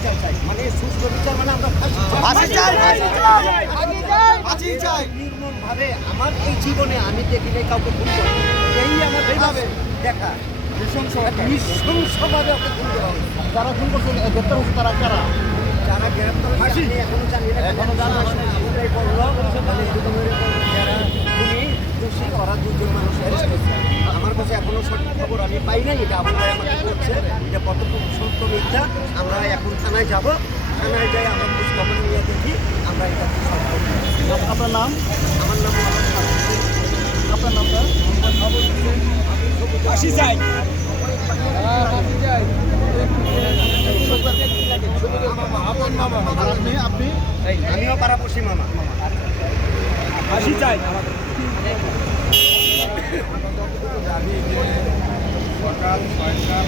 বিচার চাই, মানে সুষ্ঠু বিচার, মানে আমরা ফাঁসি চাই। নির্মমভাবে আমার এই জীবনে আমি দেখি নাই কাউকে খুন করে, এই আমার এইভাবে দেখা নৃশংসভাবে ওকে খুন করা হয়েছে। যারা খুন করছে গ্রেপ্তার হচ্ছে তারা কারা? যারা গ্রেপ্তার হয়েছে আমি এখনো জানি না, এখনো জানা এটাই বললো যারা খুনি দোষী ওরা দুজন মানুষ অ্যারেস্ট হয়েছে। আমার কাছে এখনো সঠিক খবর আমি পাই নাই, এটা আপনারা আমাকে বলছে, এটা কতটুকু সত্য মিথ্যা আমরা এখন থানায় যাব, থানায় যাই আমরা খোঁজ খবর নিয়ে দেখি আমরা এটা সলভ করব। আপনার নাম? আমার নাম আপনার নামটা? ফাঁসি চাই। আপনি আমিও পাড়াপড়শি মামা। ফাঁসি চাই। আমি সকাল 6টার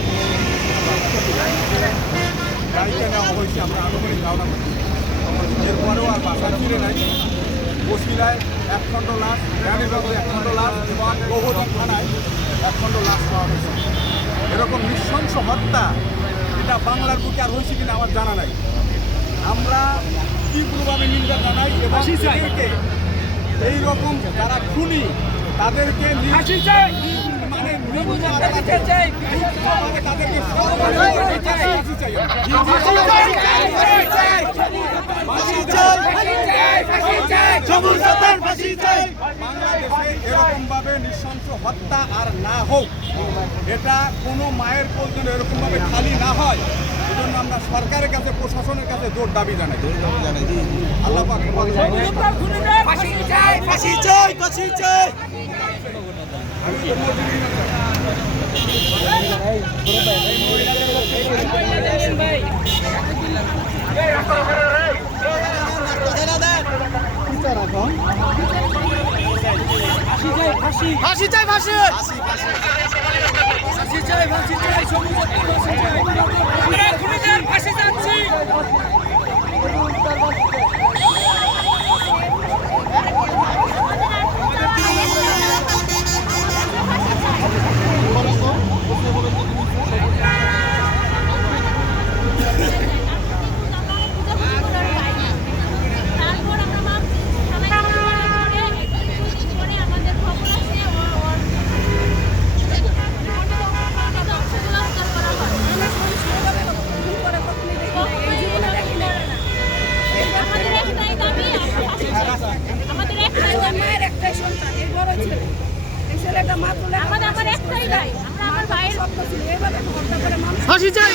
গাড়িতে নেওয়া হয়েছে, আমরা আনুমানিক ধারণা করছি। এরপরেও আর বাসায় ফিরে নাই। বসিলায় 1 খণ্ড লাশ, রানীবাগে 1 খণ্ড লাশ এবং বহুদল থানায় 1 খণ্ড লাশ পাওয়া হয়েছে। এরকম নৃশংস হত্যা এটা বাংলার বুকে আর হয়েছে কিনা আমার জানা নাই। আমরা তীব্রভাবে নিন্দা জানাই এবং এইরকম যারা খুনি তাদেরকে বাংলাদেশে এরকম ভাবে নৃশংস হত্যা আর না হোক, এটা কোনো মায়ের কোল যেন এরকম ভাবে খালি না হয়, এজন্য আমরা সরকারের কাছে, প্রশাসনের কাছে জোর দাবি জানাই। আল্লাহ পাক ফাঁসি চাই। ফাঁসি চাই। ফাঁসি চাচ্ছি।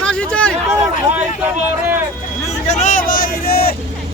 ফাঁসি চাই